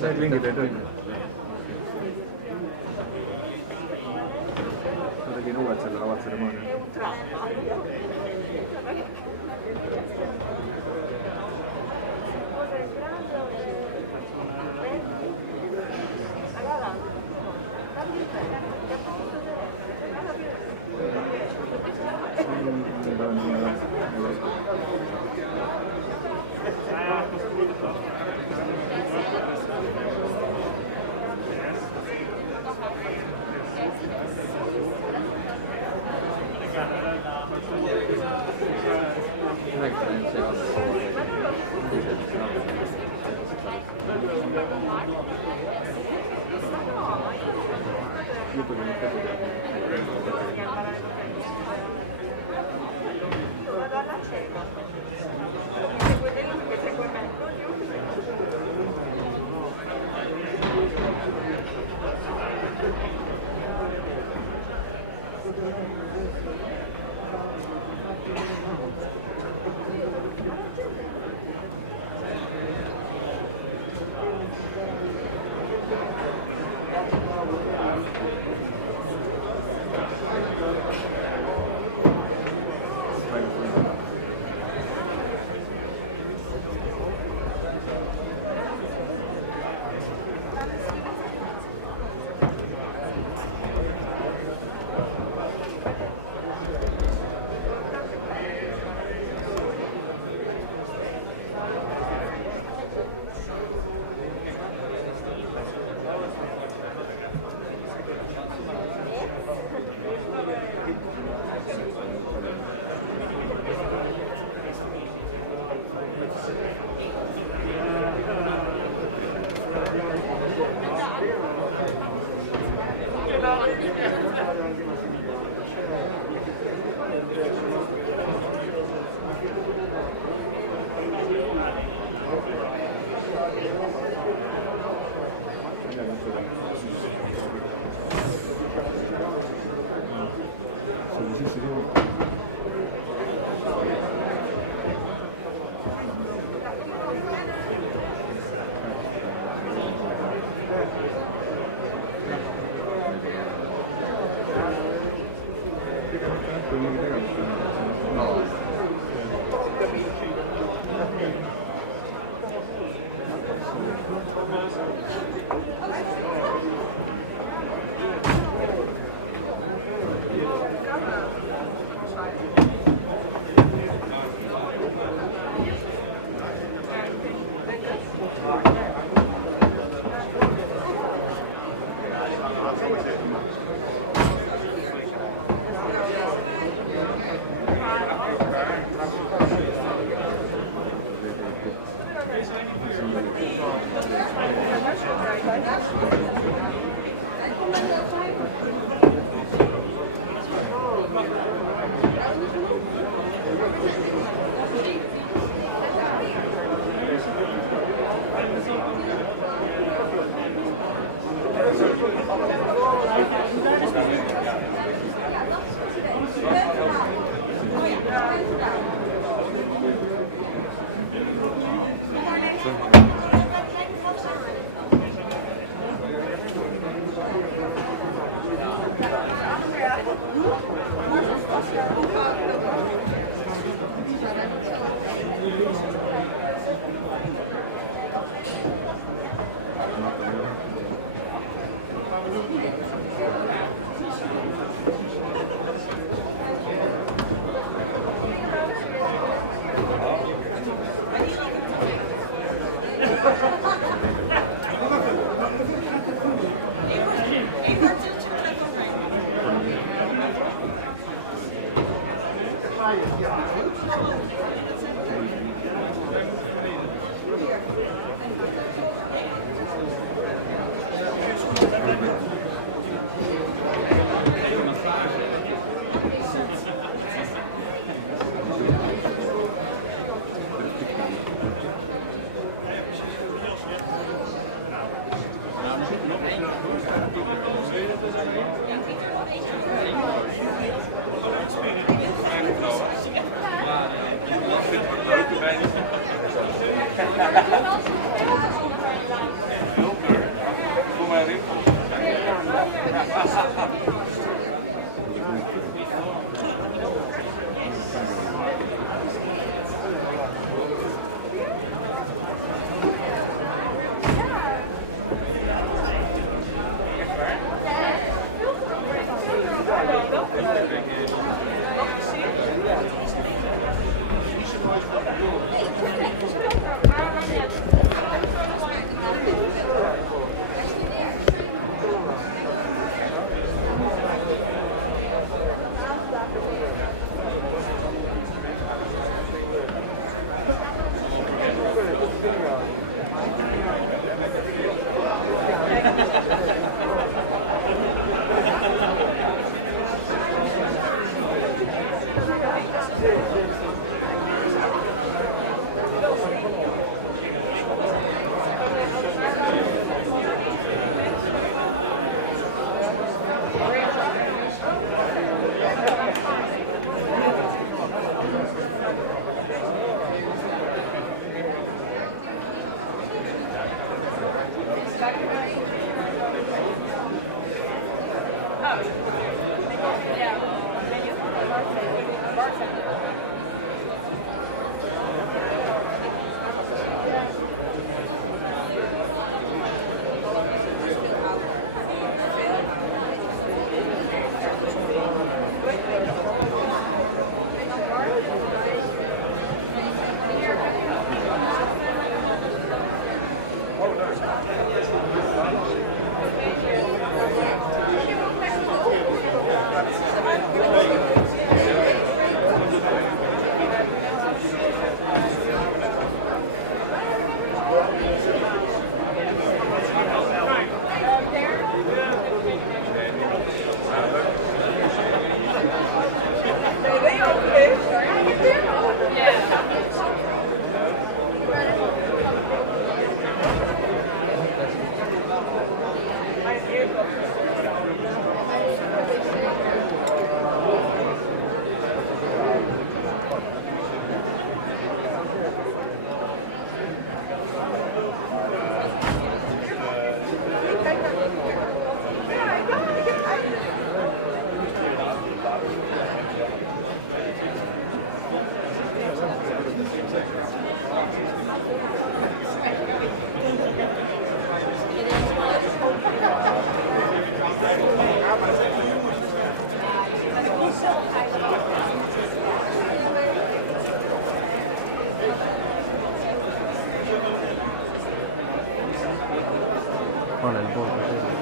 drink it. Jotenkin uudet ovat seremoniat. Leuke bij. Qual è il voto?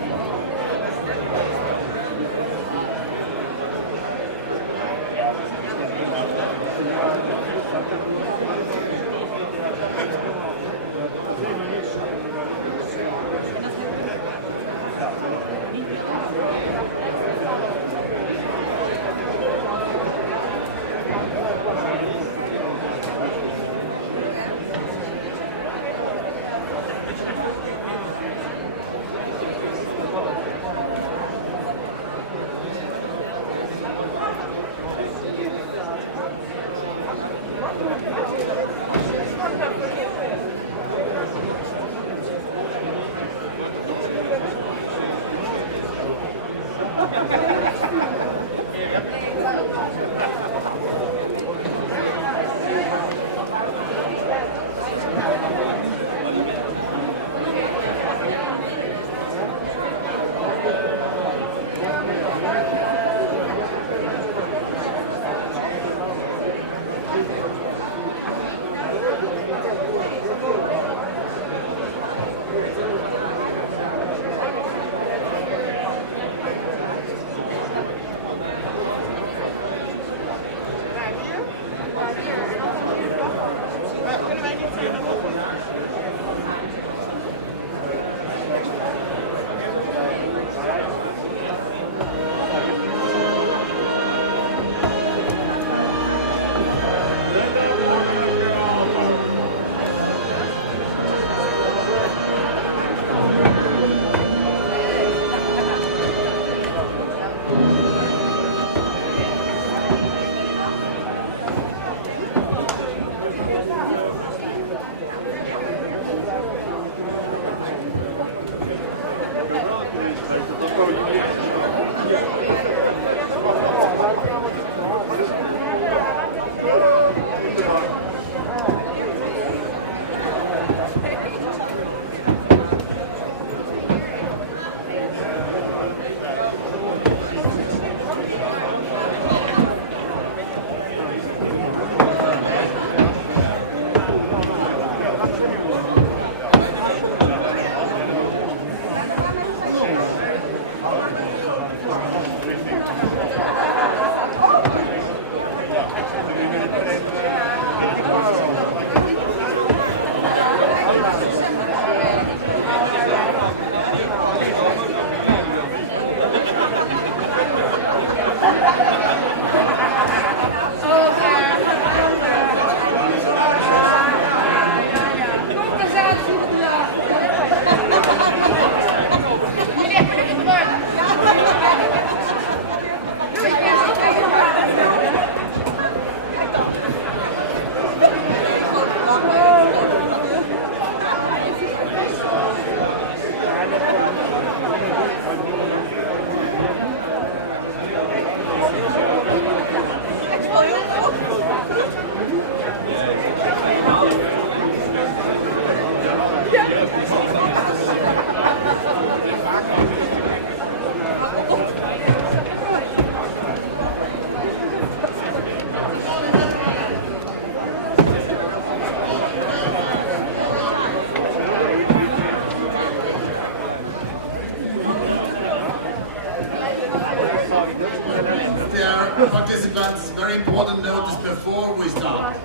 Participants, very important notice before we start.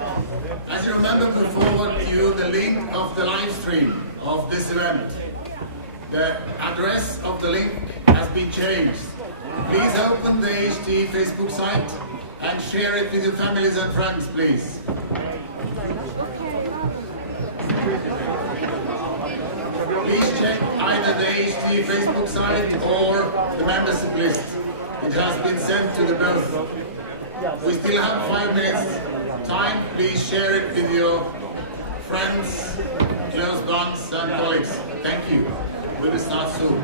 As you remember, put forward to you the link of the live stream of this event. The address of the link has been changed. Please open the Aeht Facebook site and share it with your families and friends, please. Please check either the Aeht Facebook site or the membership list. It has been sent to the booth. We still have 5 minutes time. Please share it with your friends, close ones and colleagues. Thank you. We will start soon.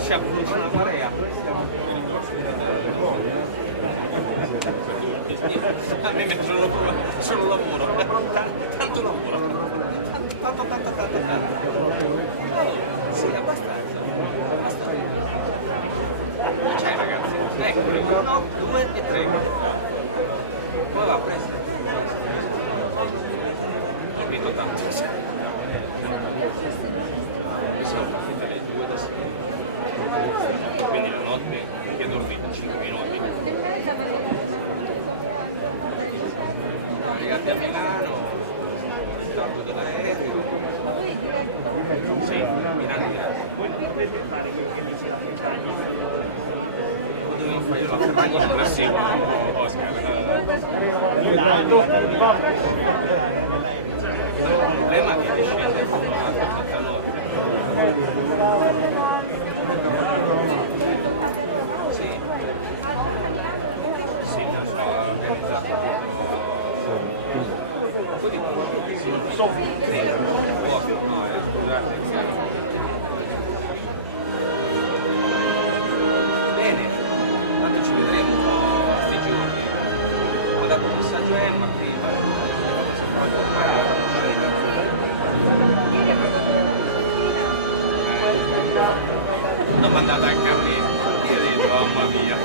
Si avvicina la marea. A me mentre solo lavoro, tanto lavoro, tanto. Sì, abbastanza. C'è ragazzi, eccoli, 1, 2 e 3. Poi va preso. Ho dormito tanto. Mi sono approfittato delle 2 da sera. Quindi la notte che ho dormito 5 minuti. Arrivati a Milano, starto dell'aereo. Sì, Milano. Dovevo fare la Ferragna non la seguo, Oscar. Il problema è che scende a calore. Sì, la sua organizzazione. Bene, tanto ci vedremo questi giorni. Ho dato un messaggio a Emma prima, se poi può fare l'ho mandata anche a me, io ho detto mamma mia.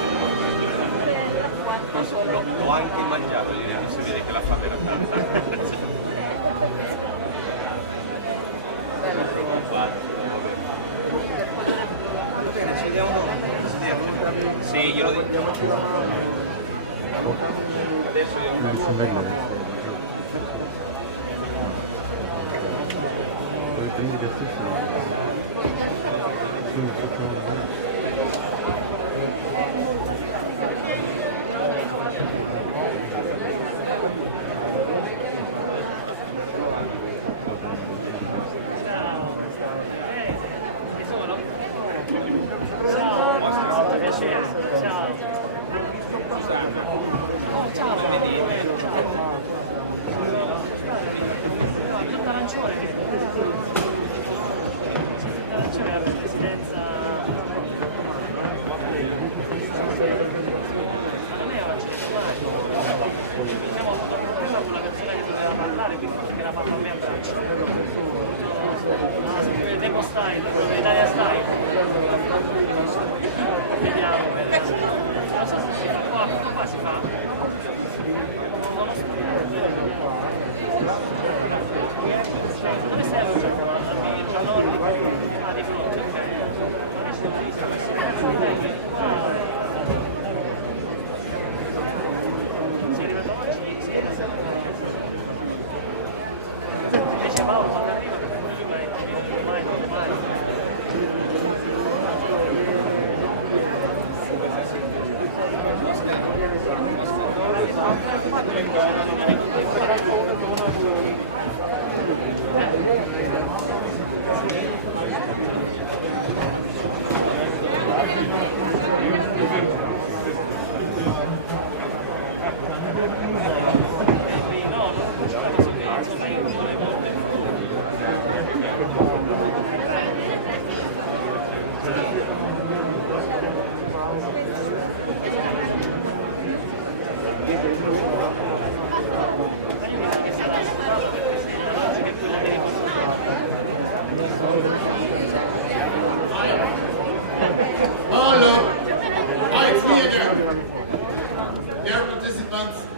L'ho anche mangiato, non si vede che la fa per tanta. Bene, ci vediamo. Sì, glielo dico. Adesso Puoi prendere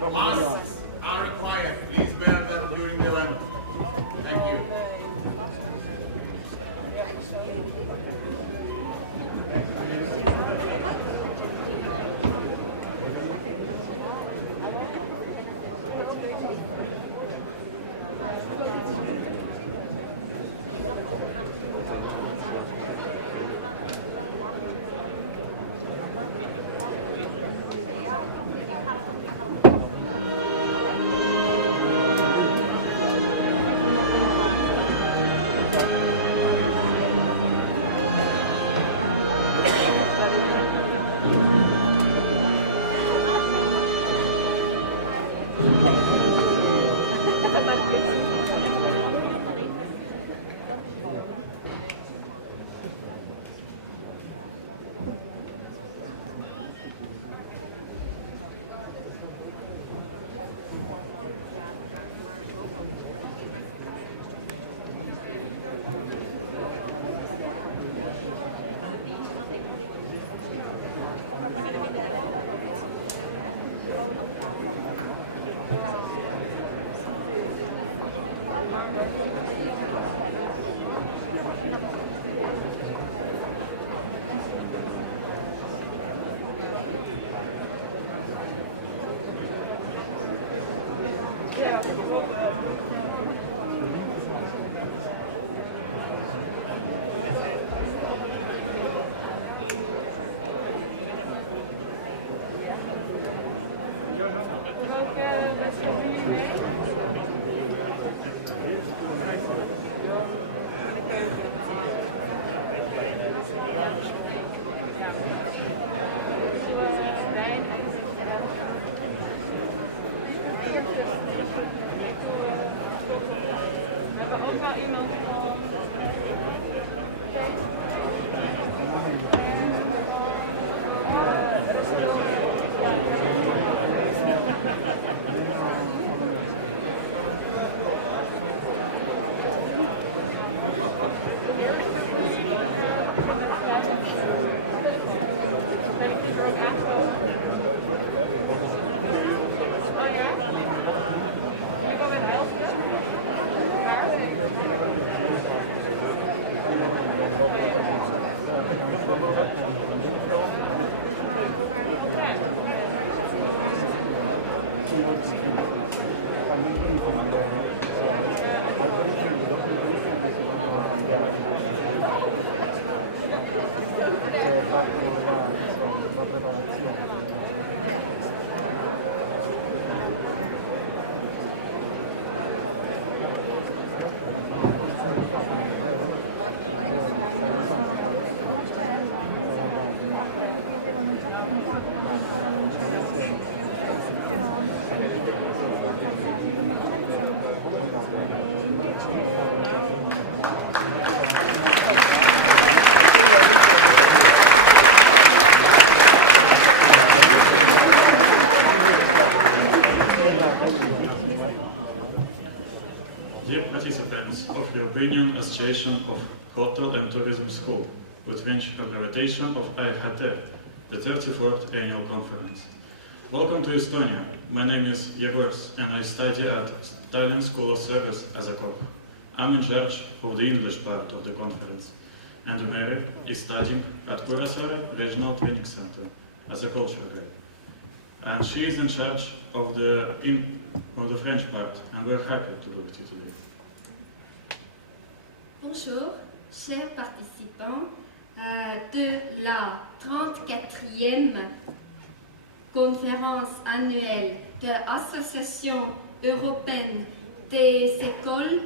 Masks are required. Please wear them during the event. Thank you. We hebben ook wel iemand van Dear participants of the European Association of Hotel and Tourism School, with which accreditation of Aeht, the 34th Annual Conference. Welcome to Estonia. My name is Yegors and I study at Tallinn School of Service as a cook. I'm in charge of the English part of the conference, and Mary is studying at Kuressaare Regional Training Center as a culture guide. And she is in charge of the French part, and we're happy to be with you today. Bonjour, chers participants de la 34e conférence annuelle de l'Association européenne des écoles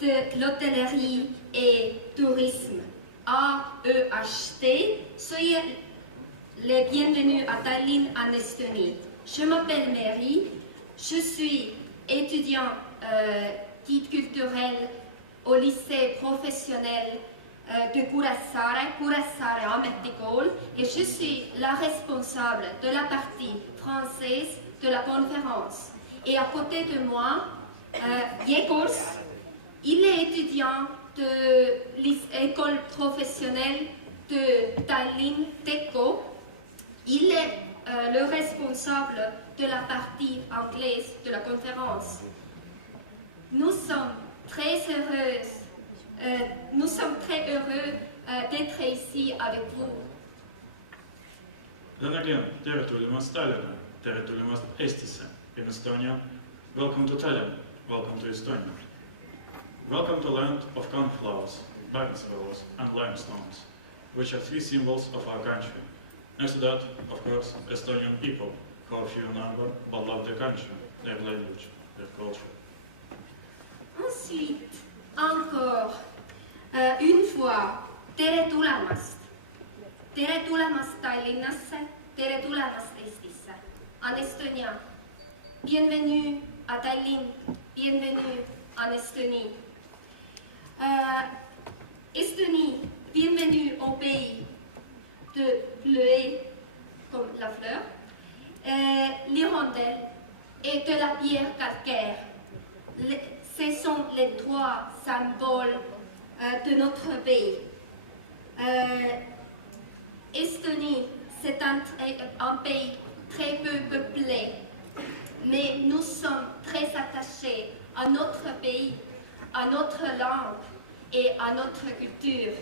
de l'hôtellerie et tourisme, AEHT. Soyez les bienvenus à Tallinn, en Estonie. Je m'appelle Mary, je suis étudiant guide culturel au lycée professionnel de Kuressaare Ametikool, et je suis la responsable de la partie française de la conférence. Et à côté de moi, Yegors, il est étudiant de l'école professionnelle de Tallinn TECO. Il est le responsable de la partie anglaise de la conférence. Nous sommes très heureux d'être ici avec vous. Then again, tere tulemast Tallinna, tere tulemast Eestisse, in Estonia. Welcome to Tallinn, welcome to Estonia. Welcome to land of cornflowers, barnsfellows and limestones, which are three symbols of our country. Next to that, of course, Estonian people, who are few in number, but love their country, their language, their culture. Ensuite, encore une fois, tere tulemast. Tere tulemast Tallinnasse, tere tulemast Eestisse, en estonien. Bienvenue à Tallinn, bienvenue en Estonie. Estonie, bienvenue au pays de bleuets comme la fleur, l'hirondelle et de la pierre calcaire. Ce sont les trois symboles de notre pays. Estonie, c'est un pays très peu peuplé, mais nous sommes très attachés à notre pays, à notre langue et à notre culture.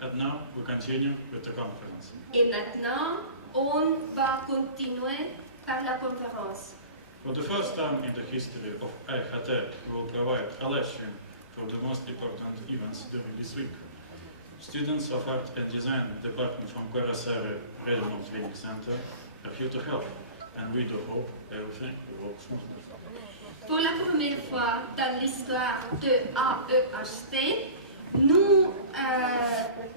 And now we continue with the conference. Et maintenant, on va continuer par la conférence. For the first time in the history of Aeht, we will provide a live stream from the most important events during this week. Students of Art and Design Department from Kuressaare Regional Training Center are here to help, and we do hope everything will work smoothly. Pour la première fois dans l'histoire de AEHT, nous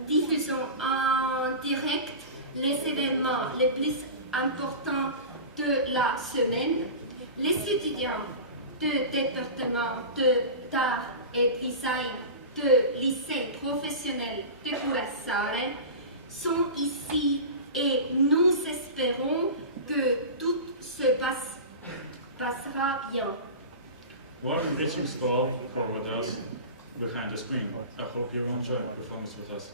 diffusons en direct les événements les plus importants de de la semaine, les étudiants de département d'art et design de lycée professionnel de Kuressaare sont ici et nous espérons que tout se passera bien. Warm greetings to all who are with us behind the screen. I hope you will enjoy the performance with us.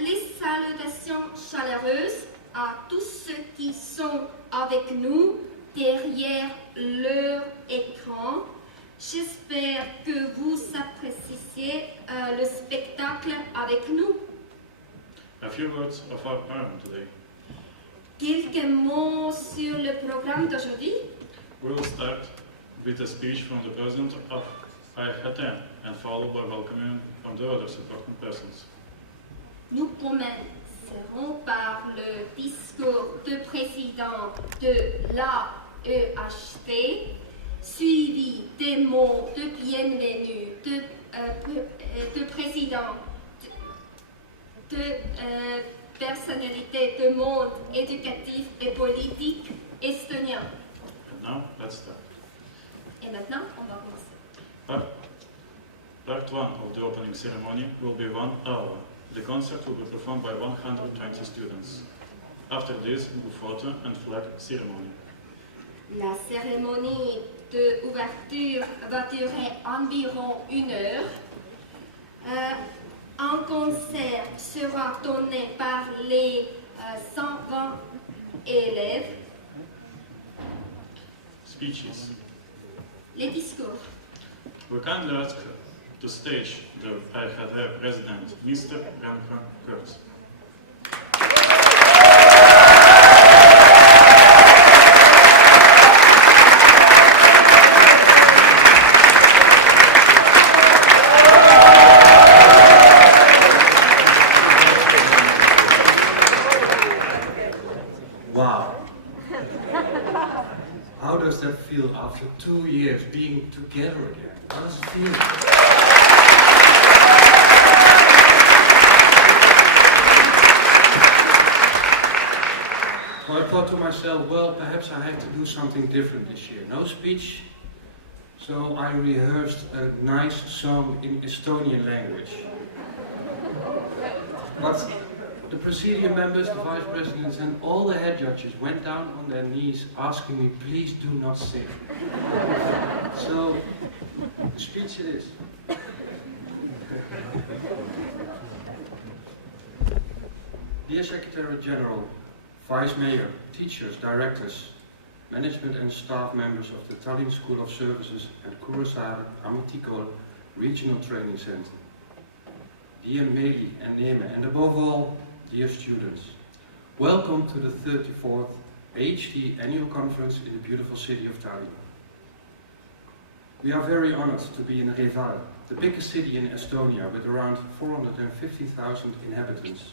Les salutations chaleureuses à tous ceux qui sont avec nous derrière leur écran. J'espère que vous appréciez le spectacle avec nous. A few words of our program today. Quelques mots sur le programme d'aujourd'hui. We will start with a speech from the president of Aeht and followed by welcoming from the other supporting persons. Nous commencerons par le discours du président de l'Aeht, suivi des mots de bienvenue du président de personnalité du monde éducatif et politique estonien. And now, let's start. Et maintenant, on va commencer. Part 1 of the opening ceremony will be 1 hour. The concert will be performed by 120 students. After this, the photo and flag ceremony. La cérémonie d'ouverture va durer environ 1 heure. Un concert sera donné par les 120 élèves. Speeches. Les discours. We kindly ask to stage the Aeht president, Mr. Remco Kurz. Wow. How does that feel after 2 years being together again? How does it feel? Well, I thought to myself, well, perhaps I have to do something different this year. No speech, so I rehearsed a nice song in Estonian language. But the presidium members, the vice presidents, and all the head judges went down on their knees asking me, please do not sing. So, the speech it is. Dear Secretary General, Vice Mayor, teachers, directors, management and staff members of the Tallinn School of Services and Kuressaare Ametikool Regional Training Center. Dear Meli and Neme, and above all, dear students, welcome to the 34th Aeht Annual Conference in the beautiful city of Tallinn. We are very honored to be in Reval, the biggest city in Estonia with around 450,000 inhabitants.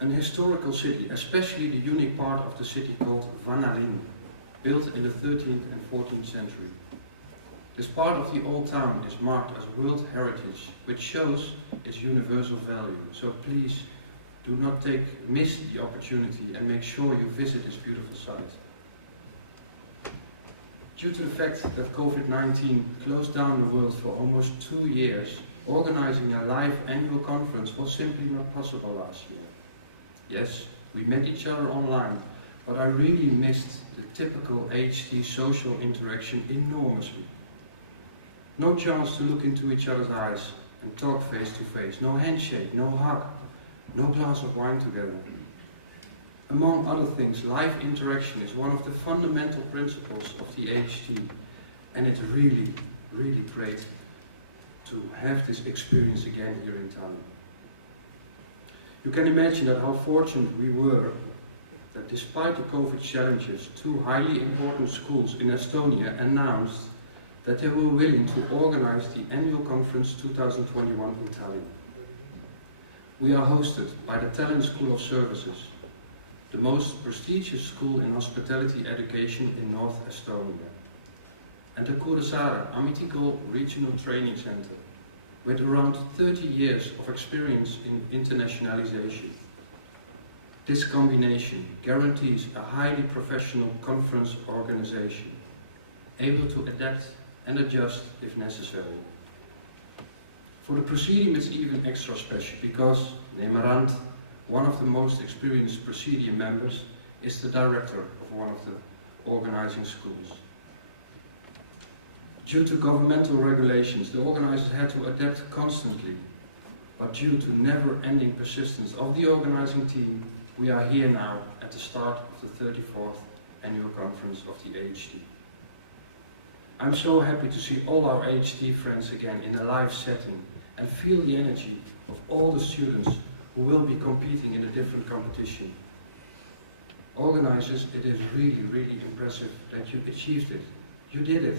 An historical city, especially the unique part of the city called Vanalin, built in the 13th and 14th century. This part of the old town is marked as World Heritage, which shows its universal value. So please do not miss the opportunity and make sure you visit this beautiful site. Due to the fact that COVID-19 closed down the world for almost 2 years, organizing a live annual conference was simply not possible last year. Yes, we met each other online, but I really missed the typical Aeht social interaction enormously. No chance to look into each other's eyes and talk face to face, no handshake, no hug, no glass of wine together. Among other things, live interaction is one of the fundamental principles of the Aeht, and it's really, really great to have this experience again here in Tallinn. You can imagine that how fortunate we were that despite the COVID challenges, 2 highly important schools in Estonia announced that they were willing to organize the annual conference 2021 in Tallinn. We are hosted by the Tallinn School of Services, the most prestigious school in hospitality education in North Estonia, and the Kuressaare Ametikool Regional Training Center, with around 30 years of experience in internationalization. This combination guarantees a highly professional conference organization, able to adapt and adjust if necessary. For the Presidium it's even extra special because Nemerand, one of the most experienced Presidium members, is the director of one of the organizing schools. Due to governmental regulations, the organizers had to adapt constantly, but due to never-ending persistence of the organizing team, we are here now at the start of the 34th annual conference of the Aeht. I'm so happy to see all our Aeht friends again in a live setting and feel the energy of all the students who will be competing in a different competition. Organizers, it is really, really impressive that you achieved it. You did it.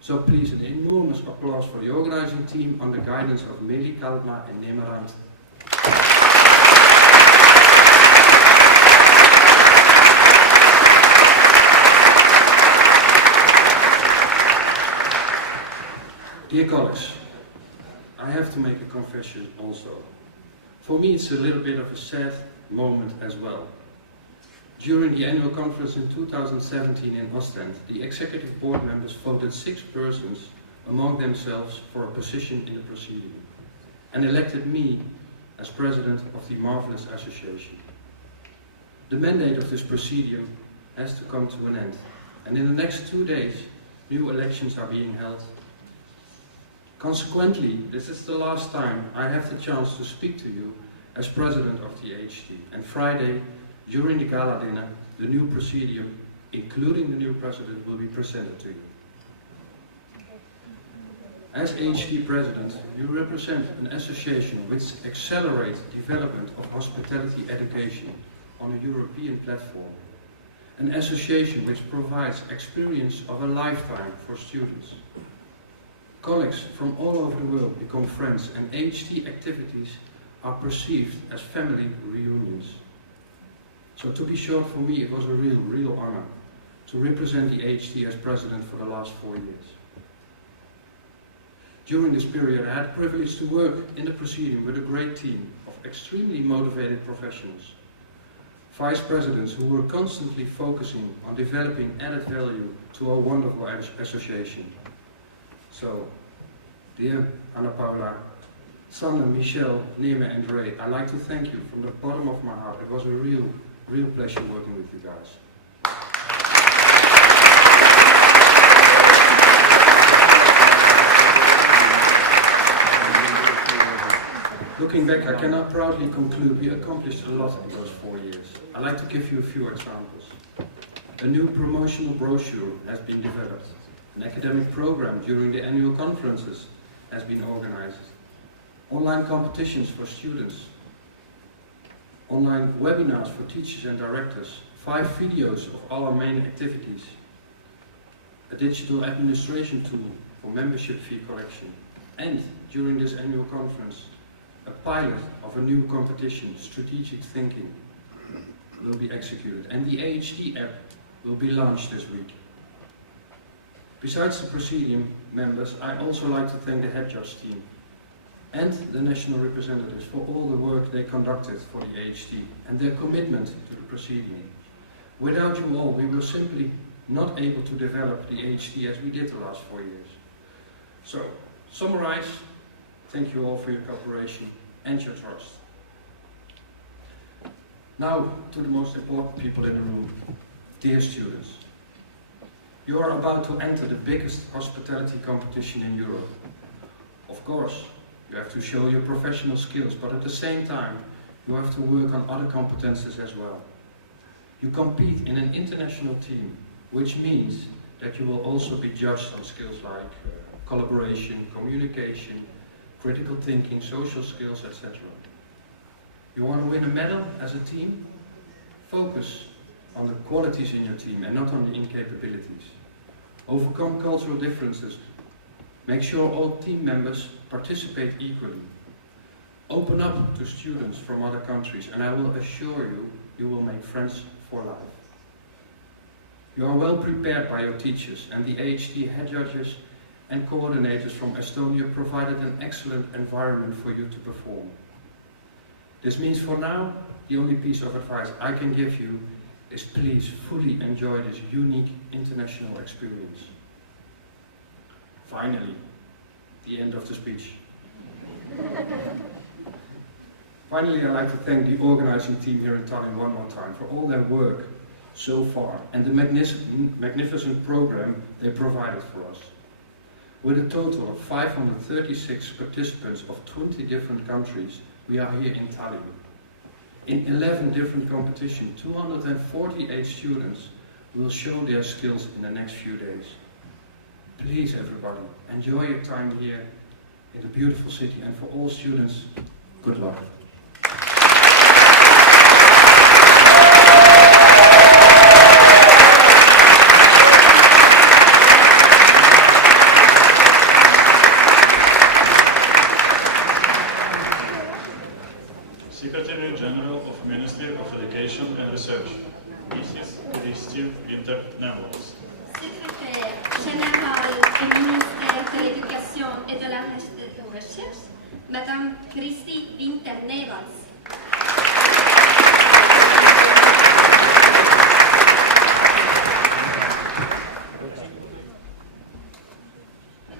So please, an enormous applause for the organizing team under guidance of Meli Kaltma and Nemerand. Dear colleagues, I have to make a confession also. For me it's a little bit of a sad moment as well. During the annual conference in 2017 in Ostend, the executive board members voted 6 persons among themselves for a position in the Presidium and elected me as president of the Marvelous Association. The mandate of this Presidium has to come to an end, and in the next 2 days new elections are being held. Consequently, this is the last time I have the chance to speak to you as president of the Aeht. And Friday, during the gala dinner, the new Presidium, including the new president, will be presented to you. As Aeht president, you represent an association which accelerates development of hospitality education on a European platform. An association which provides experience of a lifetime for students. Colleagues from all over the world become friends, and Aeht activities are perceived as family reunions. So to be short, for me it was a real honor to represent the Aeht as president for the last 4 years. During this period I had the privilege to work in the Presidium with a great team of extremely motivated professionals. Vice presidents who were constantly focusing on developing added value to our wonderful association. So, dear Anna Paula, Sander, Michelle, Neme and Ray, I'd like to thank you from the bottom of my heart. It was a real pleasure working with you guys. Looking back, I cannot proudly conclude we accomplished a lot in those 4 years. I'd like to give you a few examples. A new promotional brochure has been developed. An academic program during the annual conferences has been organized. Online competitions for students. Online webinars for teachers and directors. 5 videos of all our main activities. A digital administration tool for membership fee collection. And during this annual conference, a pilot of a new competition, Strategic Thinking, will be executed. And the Aeht app will be launched this week. Besides the Presidium members, I also like to thank the head judge team and the national representatives for all the work they conducted for the Aeht and their commitment to the Presidium. Without you all, we were simply not able to develop the Aeht as we did the last 4 years. So, summarize, thank you all for your cooperation and your trust. Now to the most important people in the room, dear students. You are about to enter the biggest hospitality competition in Europe. Of course, you have to show your professional skills, but at the same time, you have to work on other competences as well. You compete in an international team, which means that you will also be judged on skills like collaboration, communication, critical thinking, social skills, etc. You want to win a medal as a team? Focus on the qualities in your team and not on the incapabilities. Overcome cultural differences. Make sure all team members participate equally. Open up to students from other countries, and I will assure you, you will make friends for life. You are well prepared by your teachers, and the Aeht head judges and coordinators from Estonia provided an excellent environment for you to perform. This means for now, the only piece of advice I can give you is please fully enjoy this unique international experience. Finally, the end of the speech. Finally, I'd like to thank the organizing team here in Tallinn one more time for all their work so far and the magnificent program they provided for us. With a total of 536 participants of 20 different countries, we are here in Tallinn. In 11 different competitions, 248 students will show their skills in the next few days. Please everybody, enjoy your time here in the beautiful city, and for all students, good luck. Secretary General of Ministry of Education and Research, Mrs. Christine Winter-Nevels. Secrétaire générale du ministère de l'Éducation et de la Recherche, Madame Christine Winter-Nevels.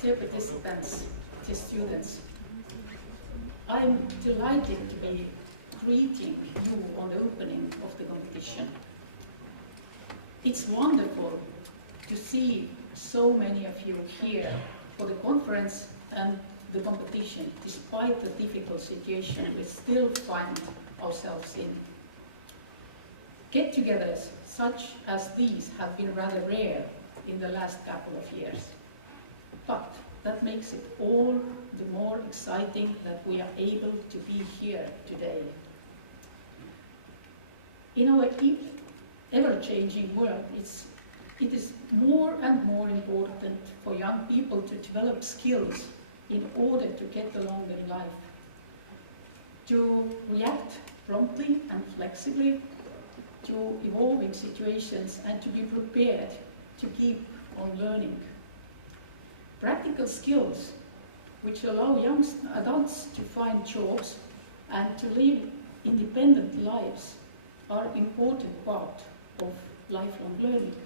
Dear participants, dear students, I'm delighted to be greeting you on the opening of the competition. It's wonderful to see so many of you here for the conference and the competition, despite the difficult situation we still find ourselves in. Get-togethers such as these have been rather rare in the last couple of years. But that makes it all the more exciting that we are able to be here today. In our ever-changing world, it is more and more important for young people to develop skills in order to get along in life, to react promptly and flexibly to evolving situations, and to be prepared to keep on learning. Practical skills which allow young adults to find jobs and to live independent lives are an important part of lifelong learning.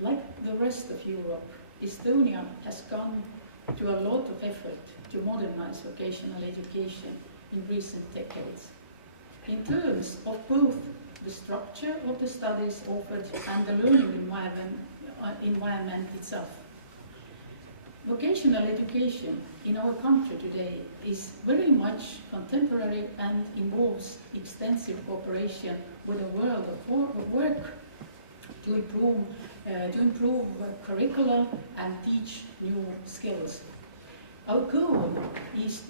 Like the rest of Europe, Estonia has gone to a lot of effort to modernize vocational education in recent decades, in terms of both the structure of the studies offered and the learning environment itself. Vocational education in our country today is very much contemporary and involves extensive cooperation with the world of work to improve curricula and teach new skills. Our goal is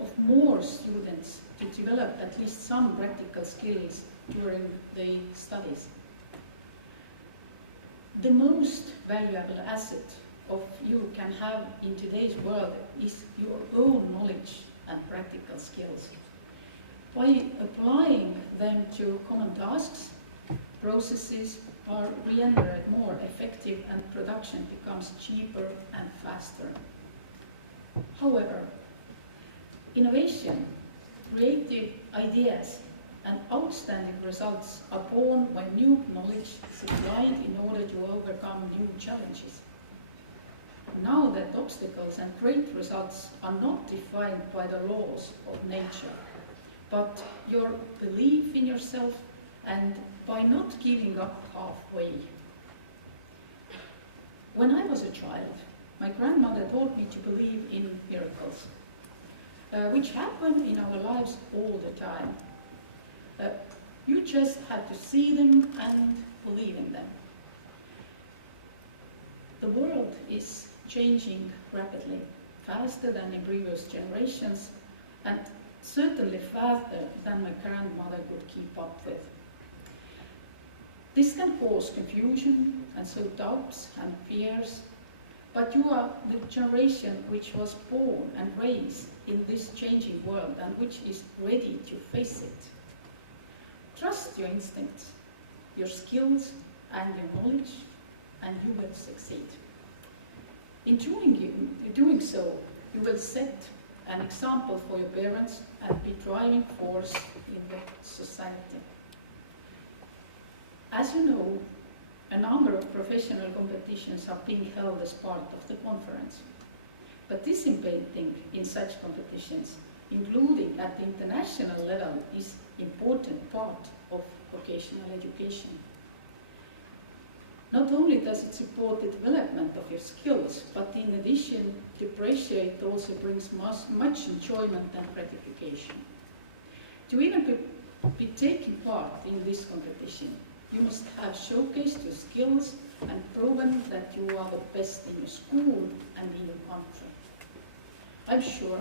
of more students to develop at least some practical skills during their studies. The most valuable asset of you can have in today's world is your own knowledge and practical skills. By applying them to common tasks, processes are rendered more effective and production becomes cheaper and faster. However, innovation, creative ideas, and outstanding results are born when new knowledge is applied in order to overcome new challenges. Now that obstacles and great results are not defined by the laws of nature, but your belief in yourself and by not giving up halfway. When I was a child, my grandmother taught me to believe in miracles, which happen in our lives all the time. You just have to see them and believe in them. The world is changing rapidly, faster than in previous generations, and certainly faster than my grandmother could keep up with. This can cause confusion and so doubts and fears, but you are the generation which was born and raised in this changing world and which is ready to face it. Trust your instincts, your skills and your knowledge, and you will succeed. In doing so, you will set an example for your parents, and be driving force in the society. As you know, a number of professional competitions are being held as part of the conference. Participating in such competitions, including at the international level, is an important part of vocational education. Not only does it support the development of your skills, but in addition, to appreciate also brings much enjoyment and gratification. To even be taking part in this competition, you must have showcased your skills and proven that you are the best in your school and in your country. I'm sure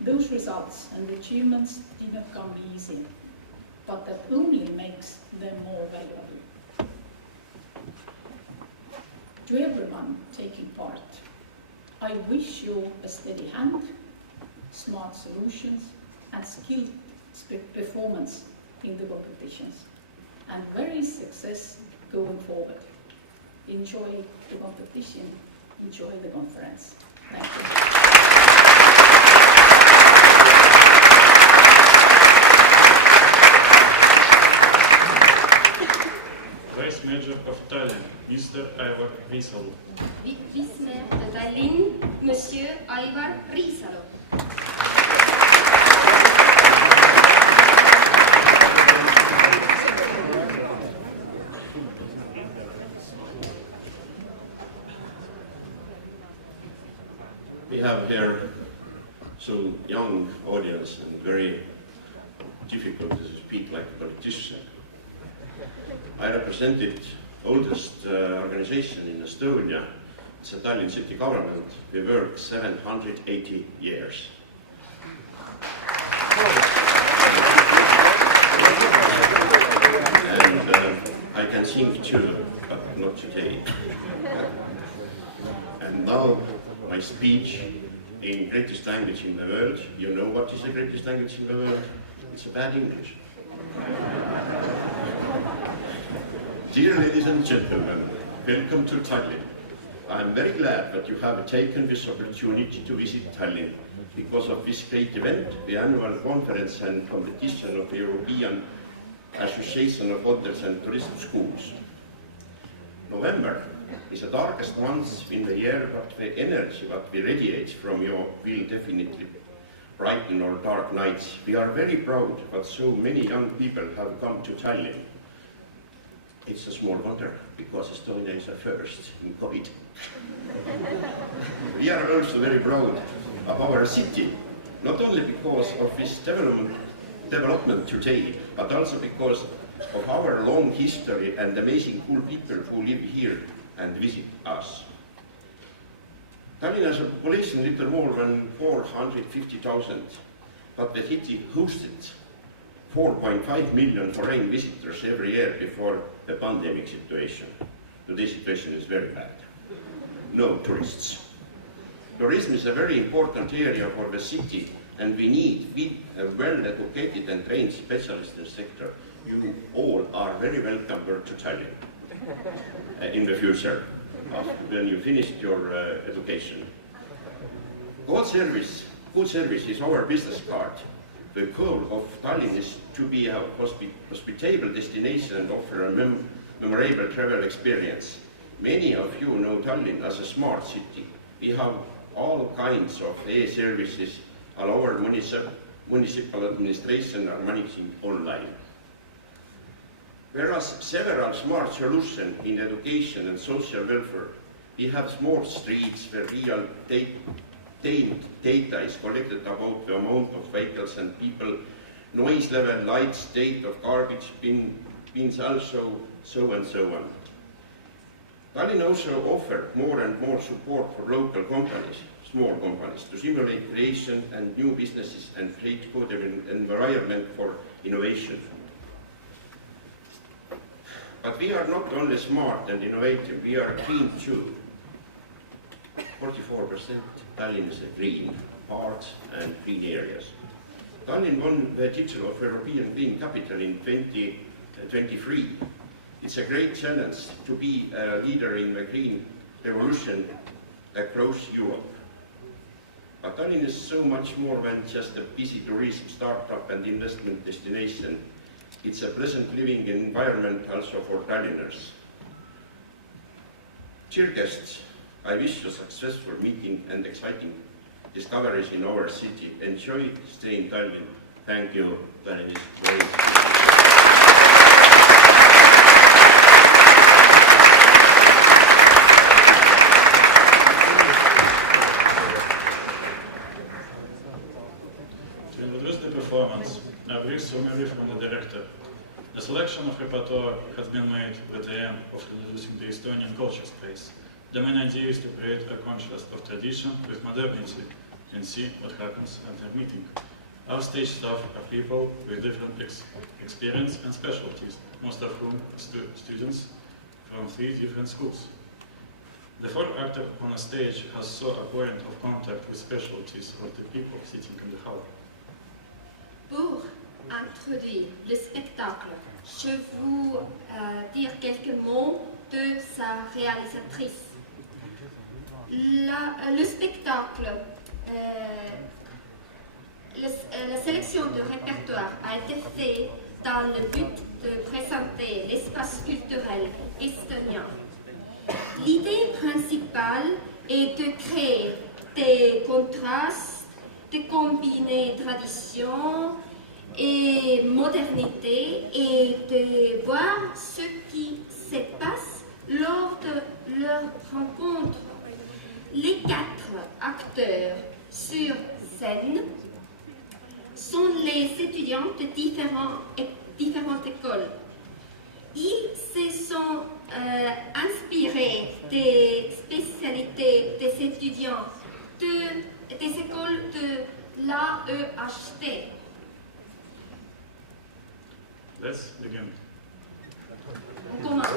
those results and achievements did not come easy, but that only makes them more valuable. To everyone taking part, I wish you a steady hand, smart solutions, and skilled performance in the competitions, and very success going forward. Enjoy the competition, enjoy the conference. Thank you. Vice Mayor of Tallinn, Mr. Aivar Riisalu. Vice-maire de Tallinn, Monsieur Aivar Riisalu. We have here some young audience and very difficult to speak like a politician. I represented oldest organization in Estonia. It's a Tallinn city government. We work 780 years. And I can sing too, but not today. And now my speech in greatest language in the world. You know what is the greatest language in the world? It's a bad English. Dear ladies and gentlemen, welcome to Tallinn. I'm very glad that you have taken this opportunity to visit Tallinn because of this great event, the annual conference and competition of the European Association of Hotels and Tourism Schools. November is the darkest month in the year, but the energy that we radiate from you will definitely brighten our dark nights. We are very proud that so many young people have come to Tallinn. It's a small wonder, because Estonia is the first in COVID. We are also very proud of our city, not only because of this development today, but also because of our long history and amazing cool people who live here and visit us. Tallinn has a population little more than 450,000, but the city hosted 4.5 million foreign visitors every year before the pandemic situation. Today's situation is very bad. No tourists. Tourism is a very important area for the city, and we need a well-educated and trained specialist in the sector. You all are very welcome to Tallinn in the future, when you finished your education. Good service is our business card. The goal of Tallinn is to be a hospitable destination and offer a memorable travel experience. Many of you know Tallinn as a smart city. We have all kinds of e-services, and our municipal administration are managing online. Whereas several smart solutions in education and social welfare, we have small streets where real data is collected about the amount of vehicles and people, noise level, light, state of garbage bins also, so and so on. Tallinn also offers more and more support for local companies, small companies, to stimulate creation and new businesses and create good environment for innovation. But we are not only smart and innovative, we are green too. 44% Tallinn is a green part and green areas. Tallinn won the title of European Green Capital in 2023. It's a great challenge to be a leader in the green revolution across Europe. But Tallinn is so much more than just a busy tourism, startup and investment destination. It's a pleasant living environment also for Tallinners. Dear guests, I wish you a successful meeting and exciting discoveries in our city. Enjoy staying in Tallinn. Thank you, Tallinnis. To introduce the performance, a brief summary from the director. The selection of repertoire has been made with the aim of introducing the Estonian culture space. The main idea is to create a contrast of tradition with modernity and see what happens at the meeting. Our stage staff are people with different experience and specialties, most of whom are students from 3 different schools. The fourth actor on a stage has so a point of contact with specialties of the people sitting in the hall. Pour introduire le spectacle, je vous dire quelques mots de sa réalisatrice. Le spectacle, la sélection de répertoire a été faite dans le but de présenter l'espace culturel estonien. L'idée principale est de créer des contrastes, de combiner tradition et modernité et de voir ce qui se passe lors de leur rencontre. Les 4 acteurs sur scène sont les étudiants de différentes écoles. Ils se sont inspirés des spécialités des étudiants des écoles de l'Aeht. Let's begin. On commence.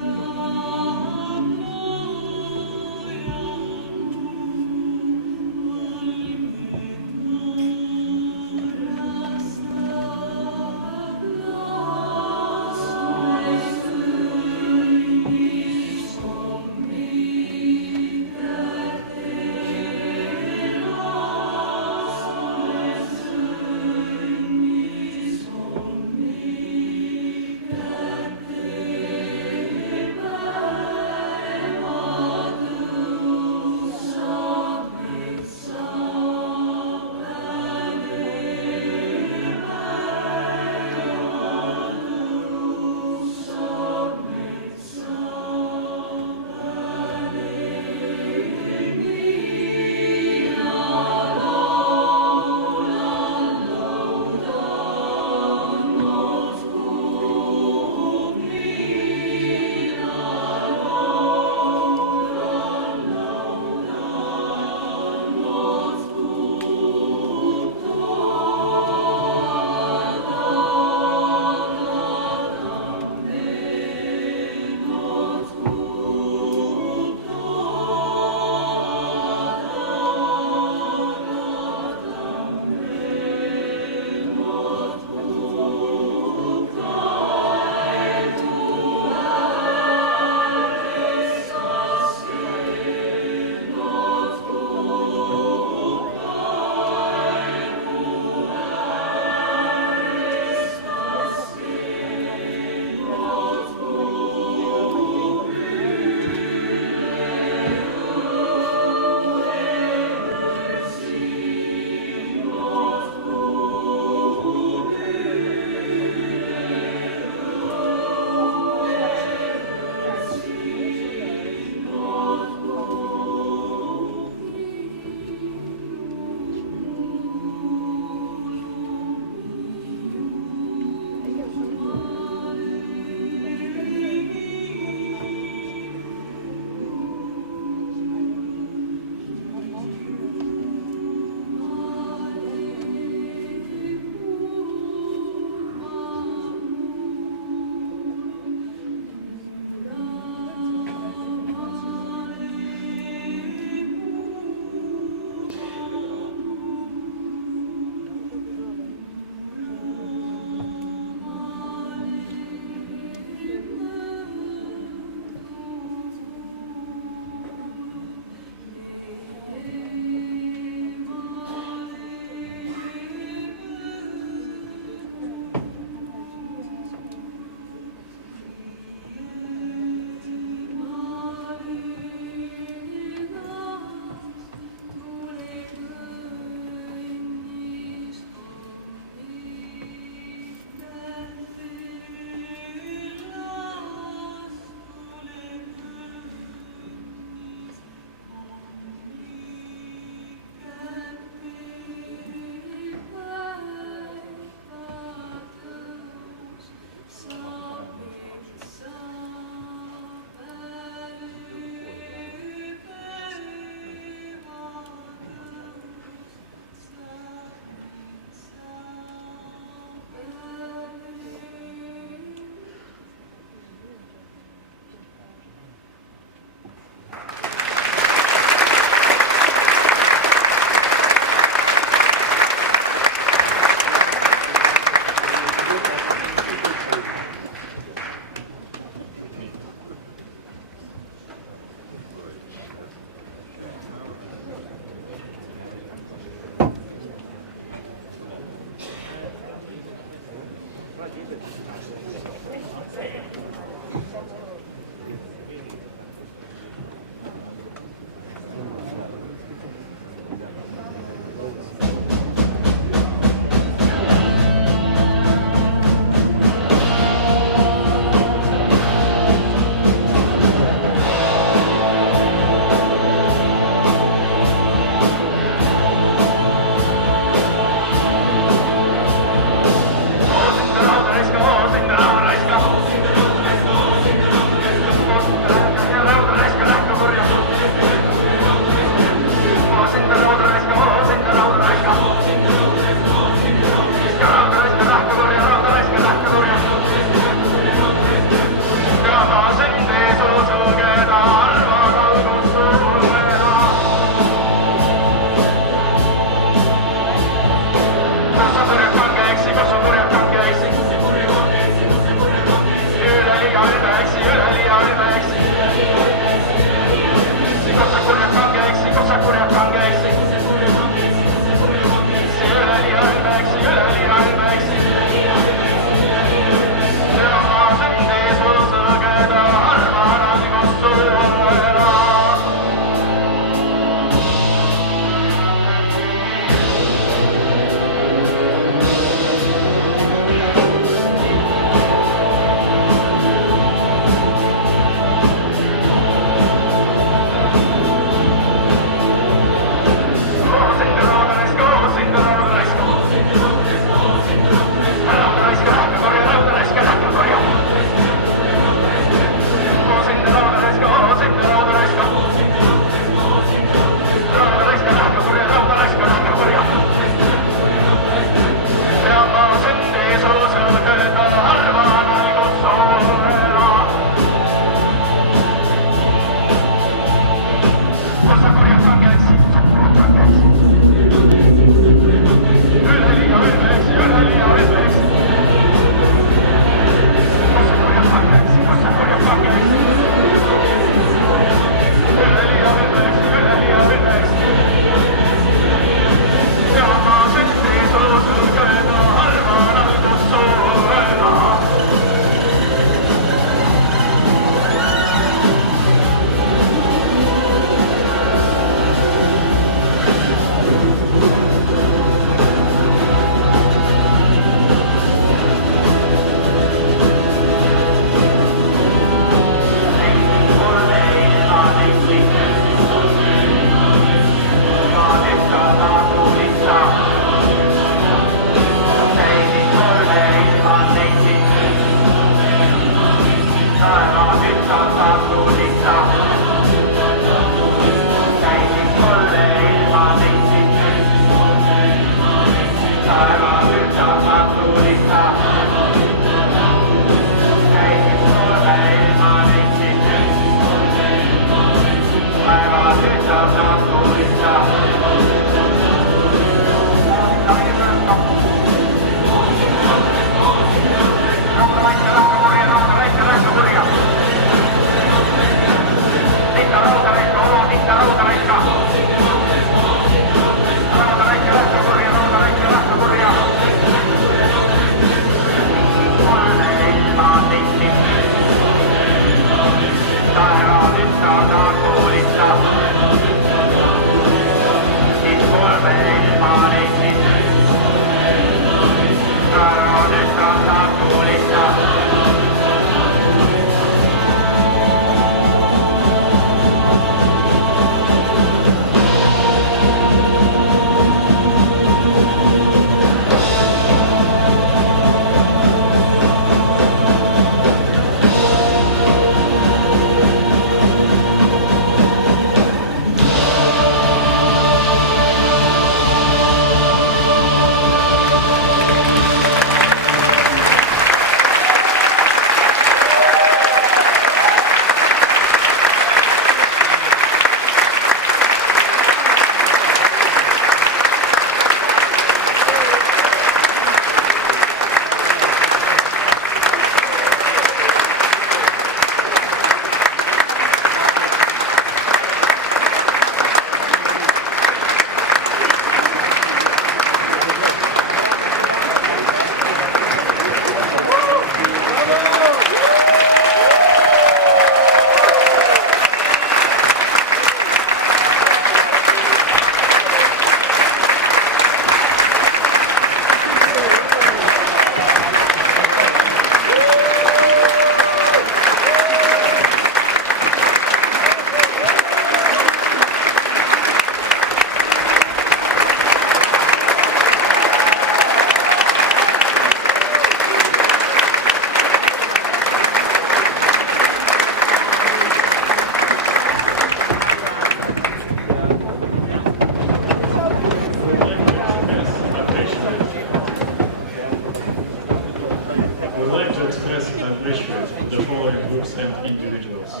express and appreciate the following groups and individuals.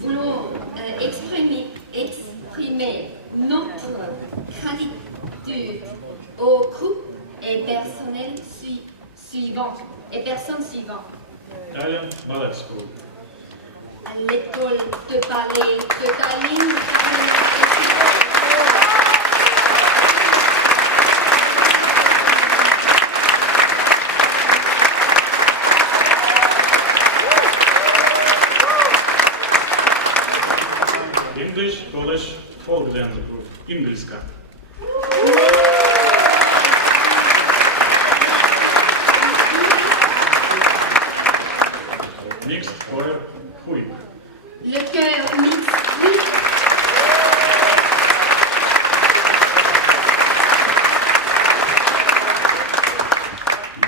Voulons exprimer notre gratitude aux groupes et personnels suivants et personnes suivantes. Italian Ballet School, À l'école de ballet de Tallinn, English College Folk Dance Group, Ingilska, Mixed Choir Hui, le chœur mixte, oui,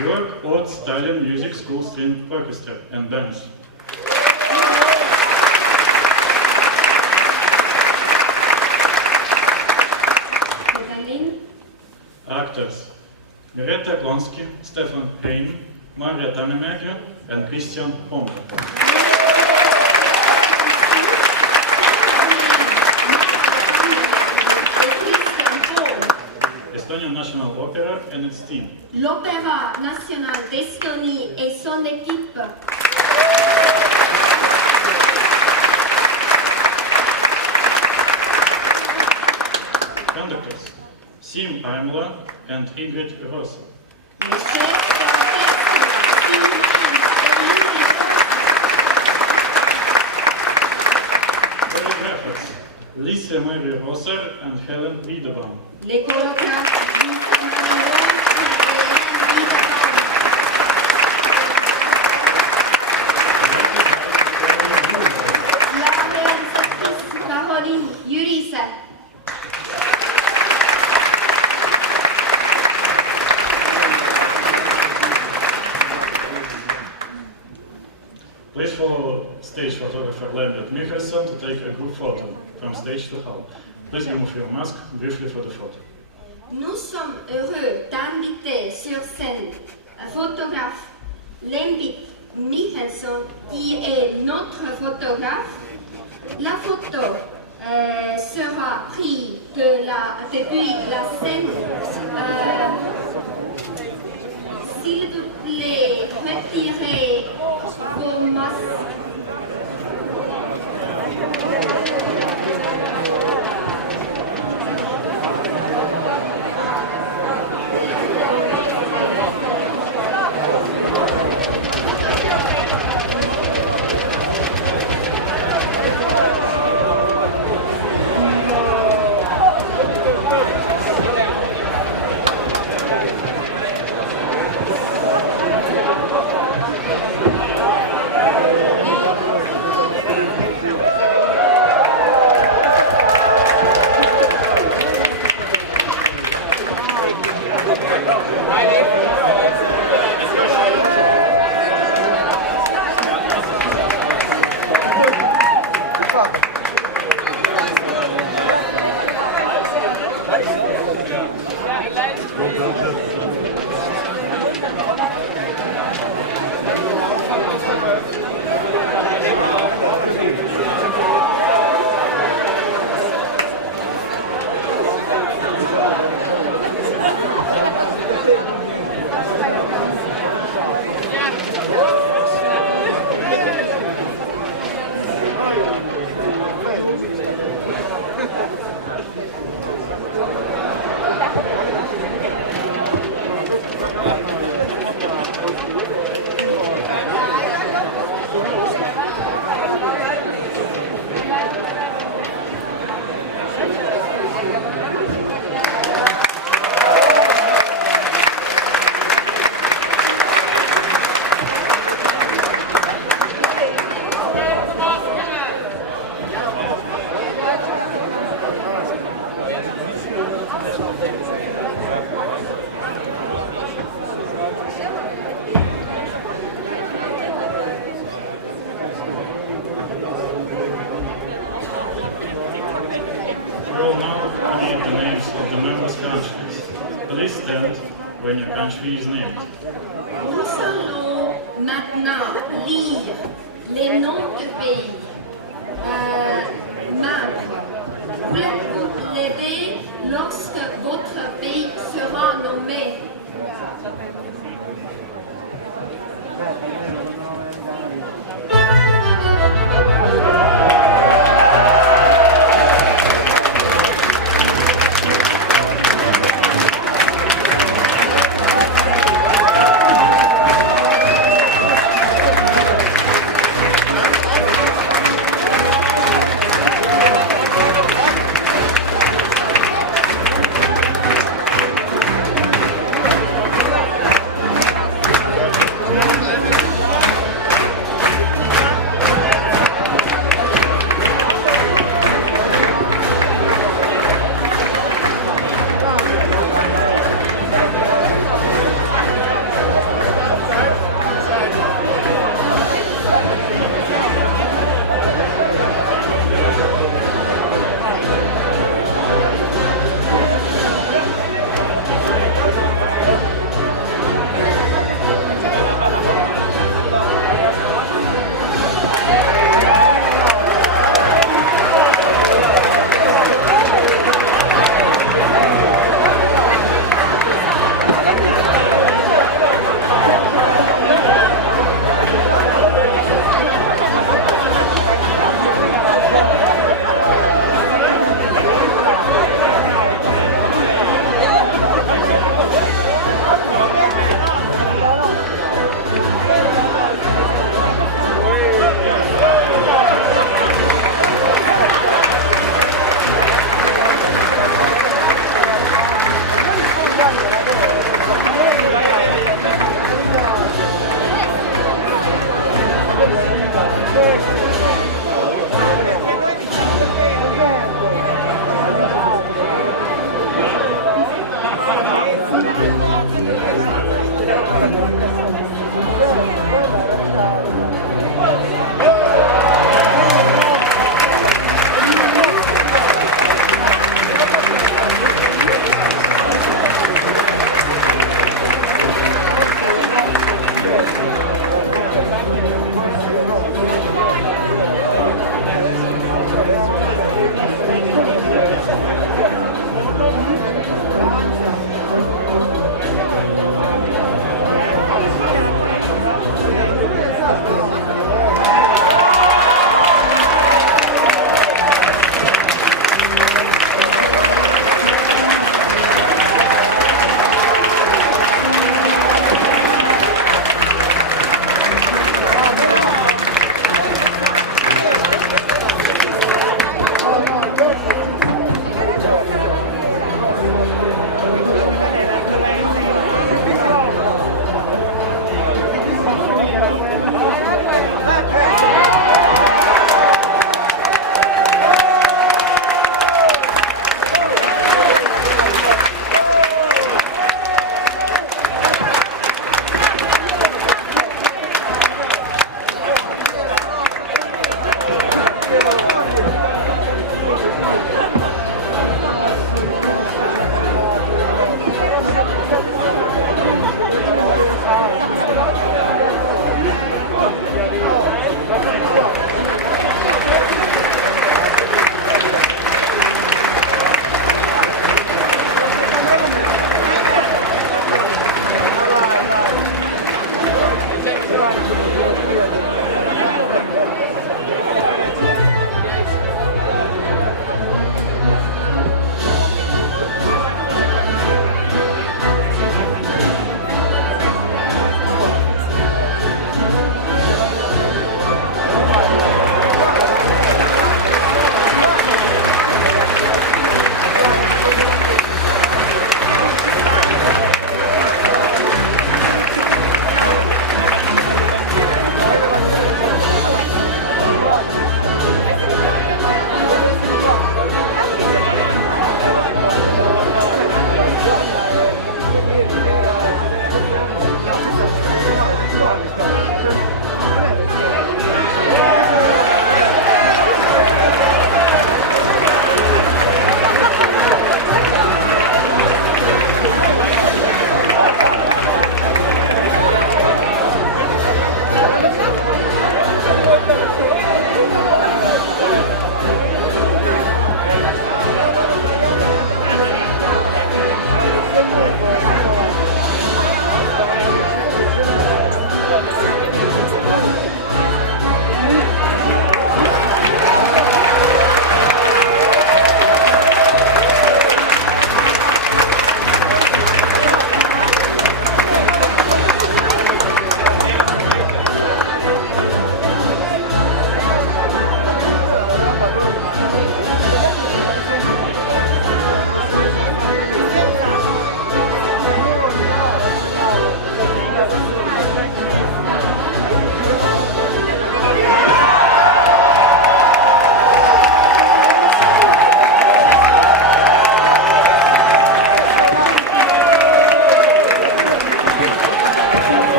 York Odd Stalin Music School String Orchestra and Bands, Tallinn, actors Greta Klonsky, Stefan Heim, Maria Tanemäki, and Christian Hommer. Estonian National Opera and its team, l'Opéra national d'Estonie et son équipe. conductors Sim Aimla and Ingrid Rosa, Les chefs d'orchestre, choreographers Lisa Mary Rosser and Helen Wiedebaum, les chorégraphes Lisa Marie Rosser et Hélène Wiedebaum. La réalisatrice Caroline Jurise. Please follow stage photographer Lambert Michelson to take a group photo from stage to hall. Please remove your mask briefly for the photo. Nous sommes heureux d'inviter sur scène un photographe, Lembit Michelson, qui est notre photographe. La photo sera prise depuis la scène. S'il vous plaît, retirez vos masques. We will now read the names of the members' countries. Please stand when your country is named. Nous allons maintenant lire les noms de pays membres. Vous levez lorsque votre pays sera nommé.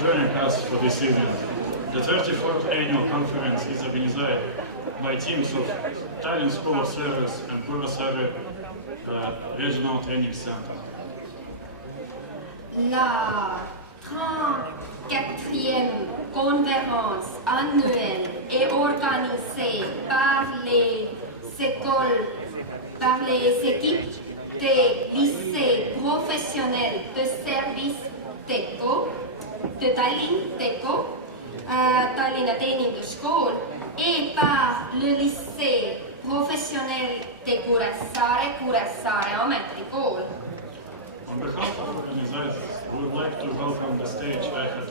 joining us for this event. The 34th annual conference is organized by teams of Tallinn School of Service and Kuressaare Regional Training Center. La 34e conférence annuelle est organisée par les équipes des lycées professionnels de service TECO, de Tallinn TECO, Tallinna Teeninduskool, et par le lycée professionnel de Kuressaare Ametikool. On behalf of organizers, we would like to welcome the stage Aeht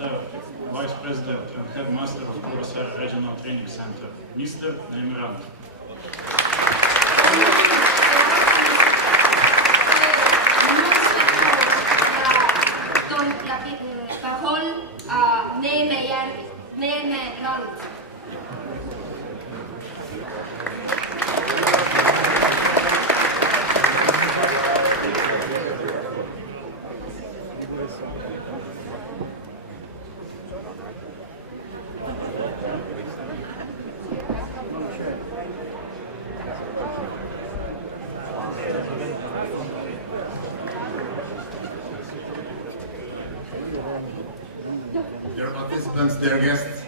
Vice President and Headmaster of Kuressaare Regional Training Center, Mr. Nemirand. La parole à Nemirand. Dear participants, dear guests,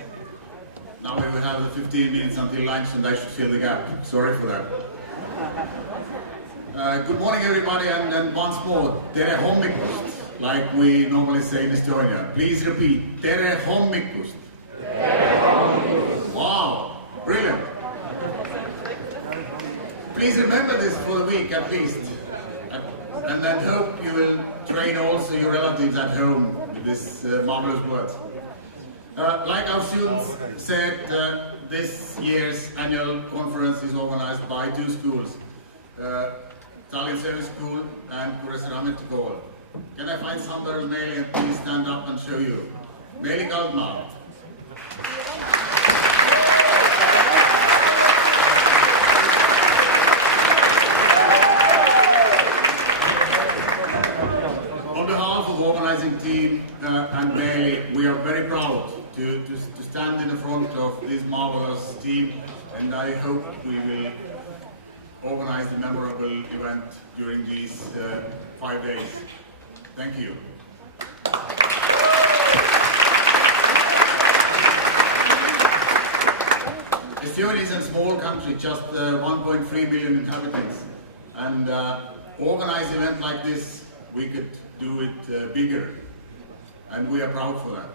now we will have 15 minutes until lunch and I should fill the gap. Sorry for that. Good morning everybody and once more, tere hommikust, like we normally say in Estonia. Please repeat, tere hommikust. Wow, brilliant. Please remember this for the week at least. And then hope you will train also your relatives at home with this marvelous words. Like our students said, this year's annual conference is organized by two schools, Tallinn Service School and Kuressaare Ametikool. Can I find somewhere Meeli and please stand up and show you? Meeli Kaldmaa. On behalf of the organizing team and Meeli, we are very proud to stand in the front of this marvelous team, and I hope we will organize the memorable event during these 5 days. Thank you. Estonia is a small country, just 1.3 million inhabitants, and organize an event like this, we could do it bigger, and we are proud for that.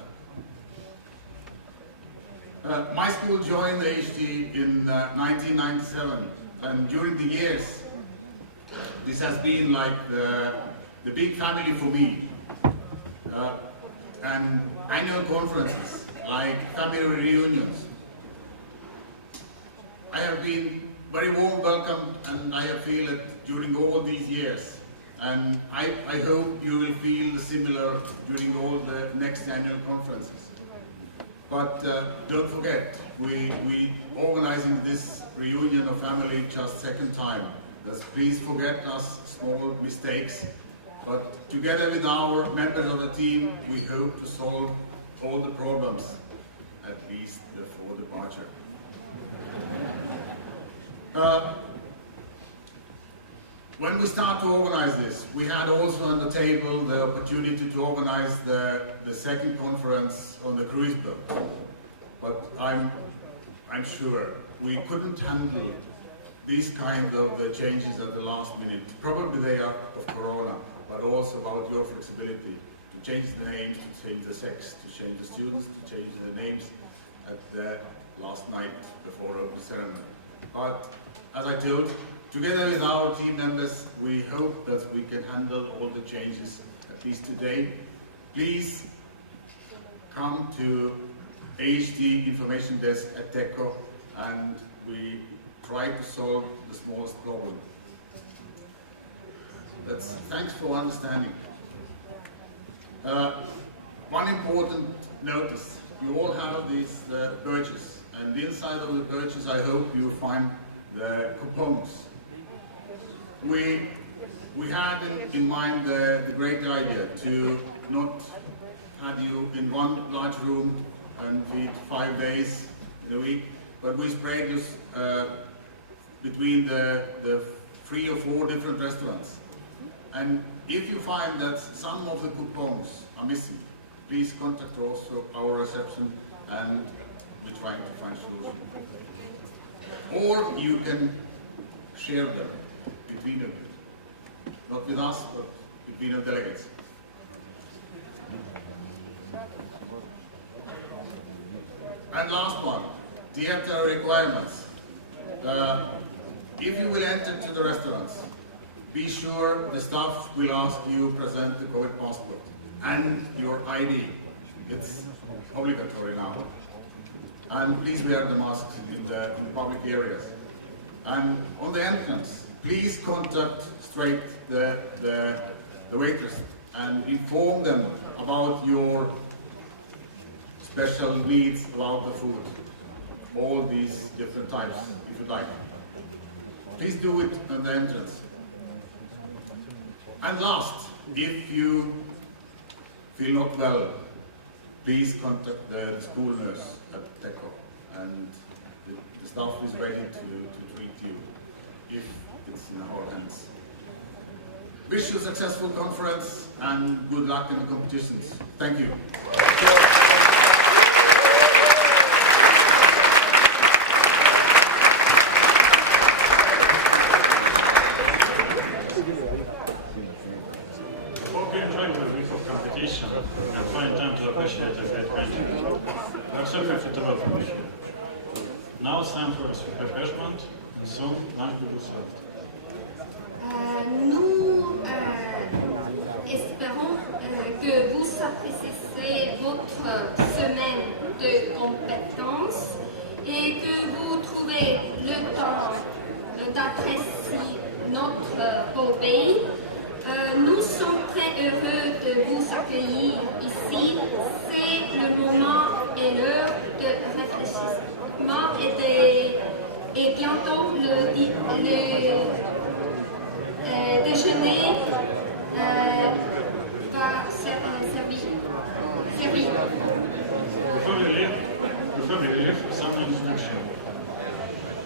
My school joined the Aeht in 1997, and during the years, this has been like the big family for me. And annual conferences, like family reunions. I have been very warm welcomed, and I have felt it during all these years. And I hope you will feel similar during all the next annual conferences. But don't forget, we organizing this reunion of family just second time. Thus, please forget us small mistakes. But together with our members of the team, we hope to solve all the problems, at least before departure. When we start to organize this, we had also on the table the opportunity to organize the second conference on the cruise boat. But I'm sure we couldn't handle these kind of changes at the last minute. Probably they are of Corona, but also about your flexibility to change the names, to change the sex, to change the students, to change the names at the last night before the ceremony. But as I told, together with our team members, we hope that we can handle all the changes, at least today. Please come to Aeht information desk at TECO, and we try to solve the smallest problem. Thanks for understanding. One important notice, you all have these badges, and inside of the badges I hope you find the coupons. We had in mind the great idea to not had you in one large room and feed 5 days in a week, but we spread you between the 3 or 4 different restaurants. And if you find that some of the coupons are missing, please contact also our reception and we're trying to find solutions. Or you can share them between of you. Not with us, but between the delegates. And last one, dietary requirements. If you will enter to the restaurants, be sure the staff will ask you to present the COVID passport and your ID. It's obligatory now. And please wear the masks in the public areas. And on the entrance, please contact straight the waitress and inform them about your special needs about the food. All these different types, if you like. Please do it at the entrance. And last, if you feel not well, please contact the school nurse at TECO, and the staff is ready to treat you if it's in our hands. Wish you a successful conference and good luck in the competitions. Thank you. And find time to appreciate a great country. I'm so happy to welcome you here. Now it's time for refreshment, and soon lunch will be served. Nous espérons que vous appréciez votre semaine de compétences et que vous trouvez le temps d'apprécier notre beau pays. Nous sommes très heureux de vous accueillir ici. C'est le moment et l'heure de réfléchissement et bientôt le déjeuner va servir. Before we leave, some introduction.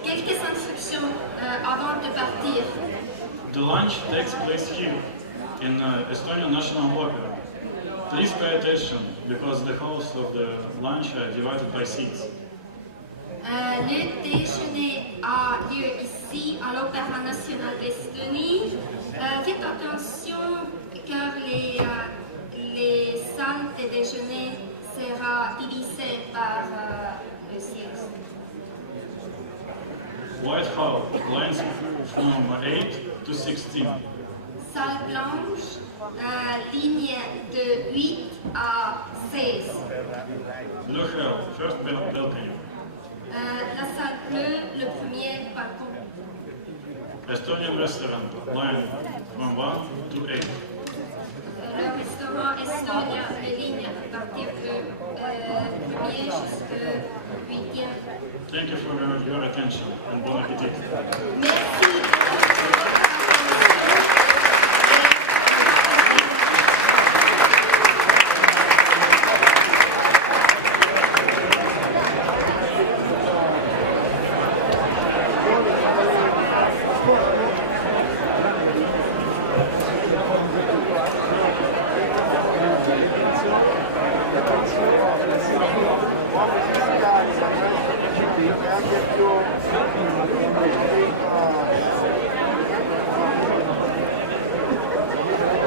Quelques instructions avant de partir. The lunch takes place here, in Estonian National Opera. Please pay attention, because the halls of the lunch are divided by seats. Le déjeuner a lieu ici, à l'Opéra National d'Estonie. Faites attention, car les salles de déjeuner seront divisées par le siège. White Hall, lines from 8 to 16. Salle blanche, ligne de 8 à 16. Blue Hall, first balcony. La salle bleue, le premier balcon. Estonian restaurant, line from 1 to 8. Le restaurant Estonia, les lignes à partir de premier jusqu'au 8e. Thank you for your attention and bon appetit. Merci.